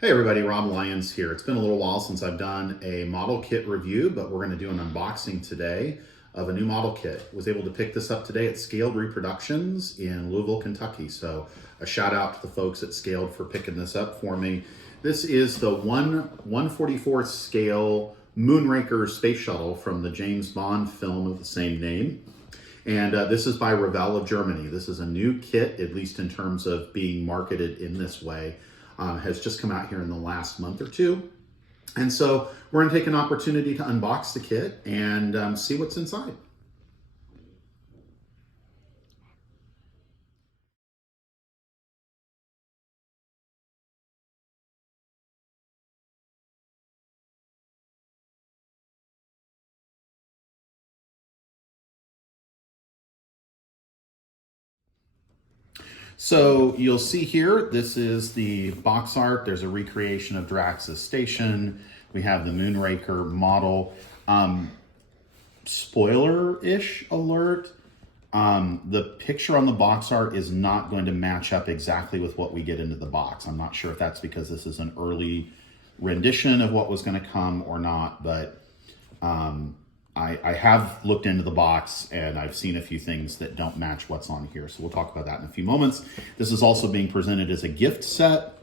Hey everybody, Rob Lyons here. It's been a little while since I've done a model kit review, but we're going to do an unboxing today of a new model kit. Was able to pick this up today at Scaled Reproductions in Louisville, Kentucky. So a shout out to the folks at Scaled for picking this up for me. This is the 1/144th scale Moonraker space shuttle from the James Bond film of the same name. And this is by Revell of Germany. This is a new kit, at least in terms of being marketed in this way. Has just come out here in the last month or two. And so we're going to take an opportunity to unbox the kit and see what's inside. So you'll see here, this is the box art. There's a recreation of Drax's station. We have the Moonraker model. Spoiler-ish alert. The picture on the box art is not going to match up exactly with what we get into the box. I'm not sure if that's because this is an early rendition of what was going to come or not, but I have looked into the box and I've seen a few things that don't match what's on here. So we'll talk about that in a few moments. This is also being presented as a gift set.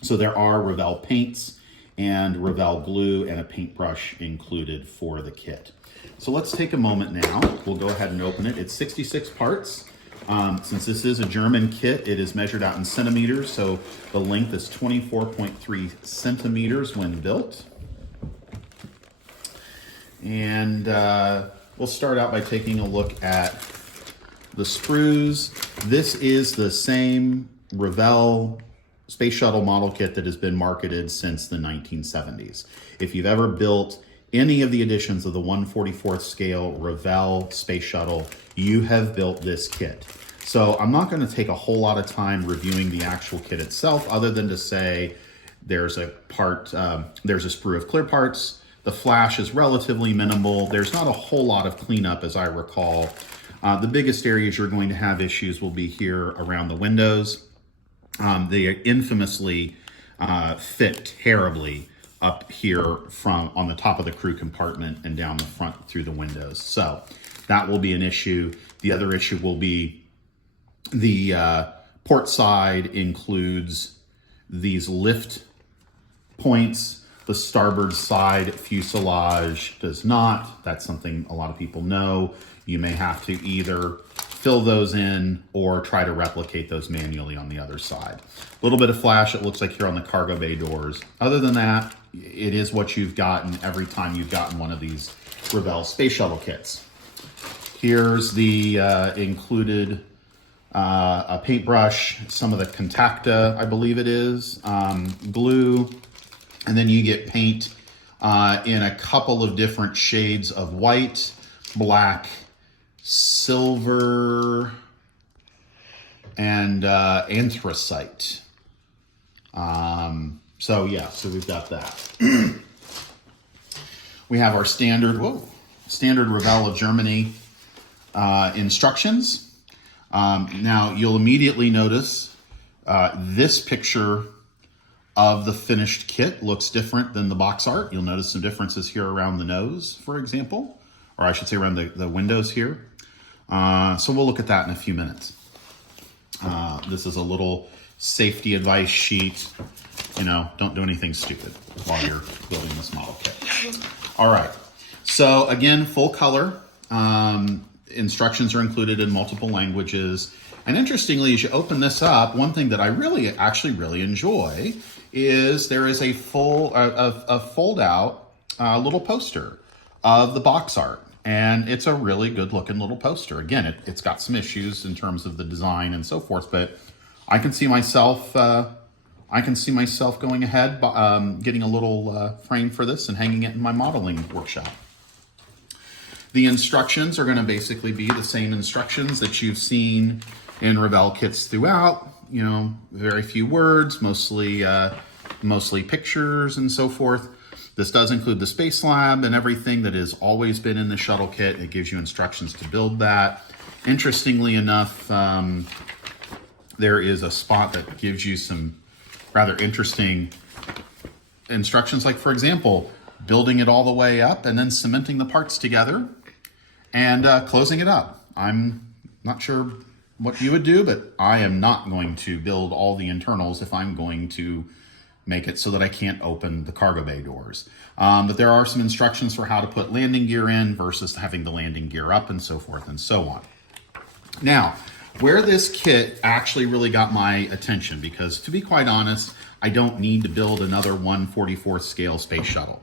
So there are Revell paints and Revell glue and a paintbrush included for the kit. So let's take a moment now. We'll go ahead and open it. It's 66 parts. Since this is a German kit, it is measured out in centimeters. So the length is 24.3 centimeters when built. And we'll start out by taking a look at the sprues. This is the same Revell space shuttle model kit that has been marketed since the 1970s. If you've ever built any of the editions of the 1/44th scale Revell space shuttle, you have built this kit. So I'm not going to take a whole lot of time reviewing the actual kit itself, other than to say there's a sprue of clear parts. The flash is relatively minimal. There's not a whole lot of cleanup, as I recall. The biggest areas you're going to have issues will be here around the windows. They infamously fit terribly up here from on the top of the crew compartment and down the front through the windows. So that will be an issue. The other issue will be the port side includes these lift points. The starboard side fuselage does not. That's something a lot of people know. You may have to either fill those in or try to replicate those manually on the other side. A little bit of flash, it looks like here on the cargo bay doors. Other than that, it is what you've gotten every time you've gotten one of these Revell space shuttle kits. Here's the included a paintbrush, some of the Contacta, I believe it is, glue, and then you get paint in a couple of different shades of white, black, silver, and anthracite. So we've got that. We have our standard Revell of Germany instructions. Now you'll immediately notice this picture of the finished kit looks different than the box art. You'll notice some differences here around the nose, for example, or I should say around the windows here. So we'll look at that in a few minutes. This is a little safety advice sheet. You know, don't do anything stupid while you're building this model kit. All right, so again, full color. Instructions are included in multiple languages. And interestingly, as you open this up, one thing that I really enjoy is there is a fold out little poster of the box art. And it's a really good looking little poster. Again, it's got some issues in terms of the design and so forth, but I can see myself going ahead, getting a little frame for this and hanging it in my modeling workshop. The instructions are going to basically be the same instructions that you've seen in Revell kits throughout. You know, very few words, mostly pictures and so forth. This does include the space lab and everything that has always been in the shuttle kit. It gives you instructions to build that. Interestingly enough, there is a spot that gives you some rather interesting instructions like, for example, building it all the way up and then cementing the parts together and closing it up. I'm not sure what you would do, but I am not going to build all the internals if I'm going to make it so that I can't open the cargo bay doors. But there are some instructions for how to put landing gear in versus having the landing gear up and so forth and so on. Now, where this kit actually really got my attention, because to be quite honest, I don't need to build another 1/44th scale space shuttle,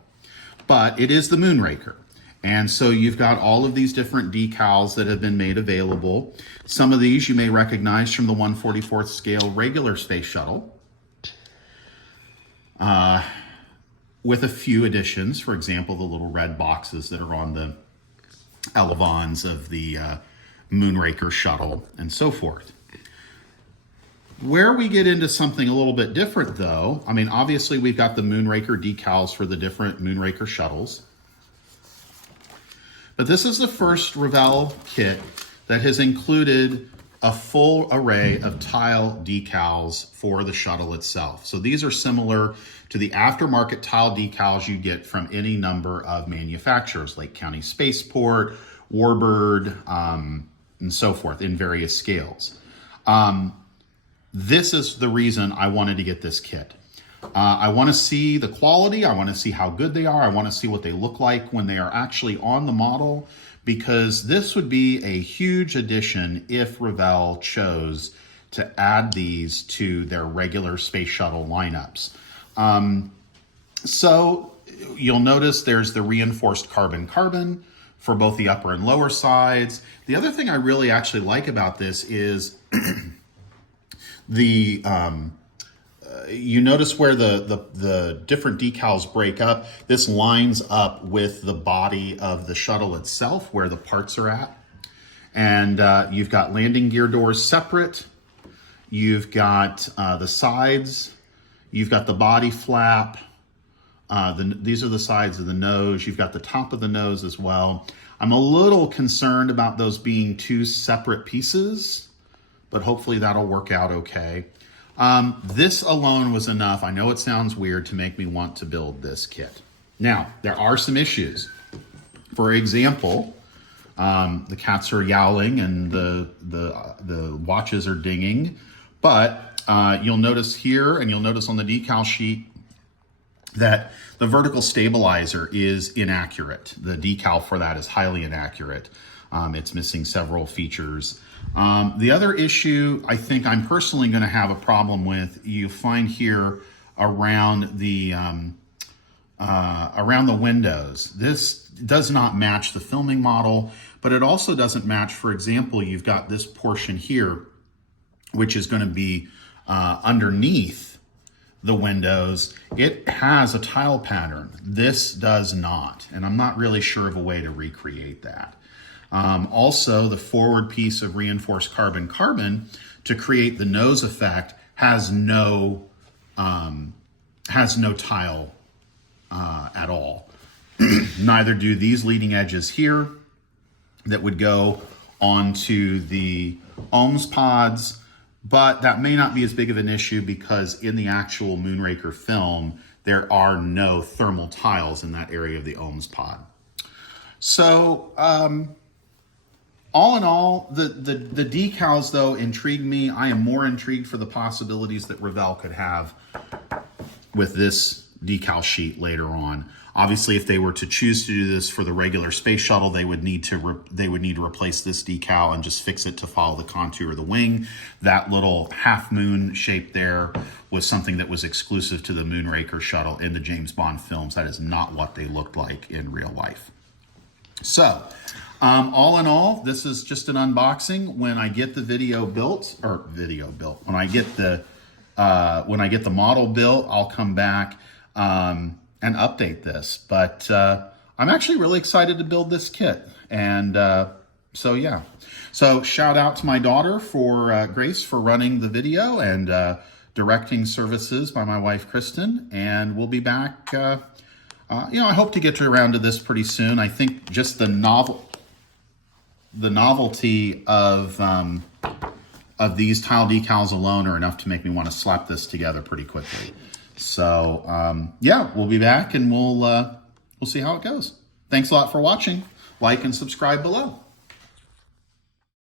but it is the Moonraker. And so you've got all of these different decals that have been made available. Some of these you may recognize from the 1/44th scale regular space shuttle, with a few additions. For example, the little red boxes that are on the elevons of the Moonraker shuttle and so forth. Where we get into something a little bit different though, I mean, obviously we've got the Moonraker decals for the different Moonraker shuttles. But this is the first Revell kit that has included a full array of tile decals for the shuttle itself. So these are similar to the aftermarket tile decals you get from any number of manufacturers, like County Spaceport, Warbird, and so forth in various scales. This is the reason I wanted to get this kit. I want to see the quality. I want to see how good they are. I want to see what they look like when they are actually on the model, because this would be a huge addition if Revell chose to add these to their regular space shuttle lineups. So you'll notice there's the reinforced carbon-carbon for both the upper and lower sides. The other thing I really actually like about this is you notice where the different decals break up. This lines up with the body of the shuttle itself, where the parts are at. And you've got landing gear doors separate. You've got the sides. You've got the body flap. These are the sides of the nose. You've got the top of the nose as well. I'm a little concerned about those being two separate pieces, but hopefully that'll work out okay. This alone was enough. I know it sounds weird to make me want to build this kit. Now, there are some issues. For example, the cats are yowling and the watches are dinging, but you'll notice here, and you'll notice on the decal sheet, that the vertical stabilizer is inaccurate. The decal for that is highly inaccurate. It's missing several features. The other issue I think I'm personally going to have a problem with, you find here around the windows. This does not match the filming model, but it also doesn't match, for example, you've got this portion here, which is going to be underneath the windows. It has a tile pattern. This does not, and I'm not really sure of a way to recreate that. Also, the forward piece of reinforced carbon-carbon to create the nose effect has no tile at all. Neither do these leading edges here that would go onto the ohms pods, but that may not be as big of an issue because in the actual Moonraker film, there are no thermal tiles in that area of the ohms pod. So, all in all, the decals, though, intrigue me. I am more intrigued for the possibilities that Revell could have with this decal sheet later on. Obviously, if they were to choose to do this for the regular space shuttle, they would need to replace this decal and just fix it to follow the contour of the wing. That little half moon shape there was something that was exclusive to the Moonraker shuttle in the James Bond films. That is not what they looked like in real life. So, all in all, this is just an unboxing. When I get the when I get the model built, I'll come back and update this. But I'm actually really excited to build this kit. And so, yeah. So shout out to my daughter for Grace for running the video and directing services by my wife, Kristen. And we'll be back. I hope to get around to this pretty soon. I think just the novelty of these tile decals alone are enough to make me want to slap this together pretty quickly. So yeah, we'll be back and we'll see how it goes. Thanks a lot for watching. Like and subscribe below.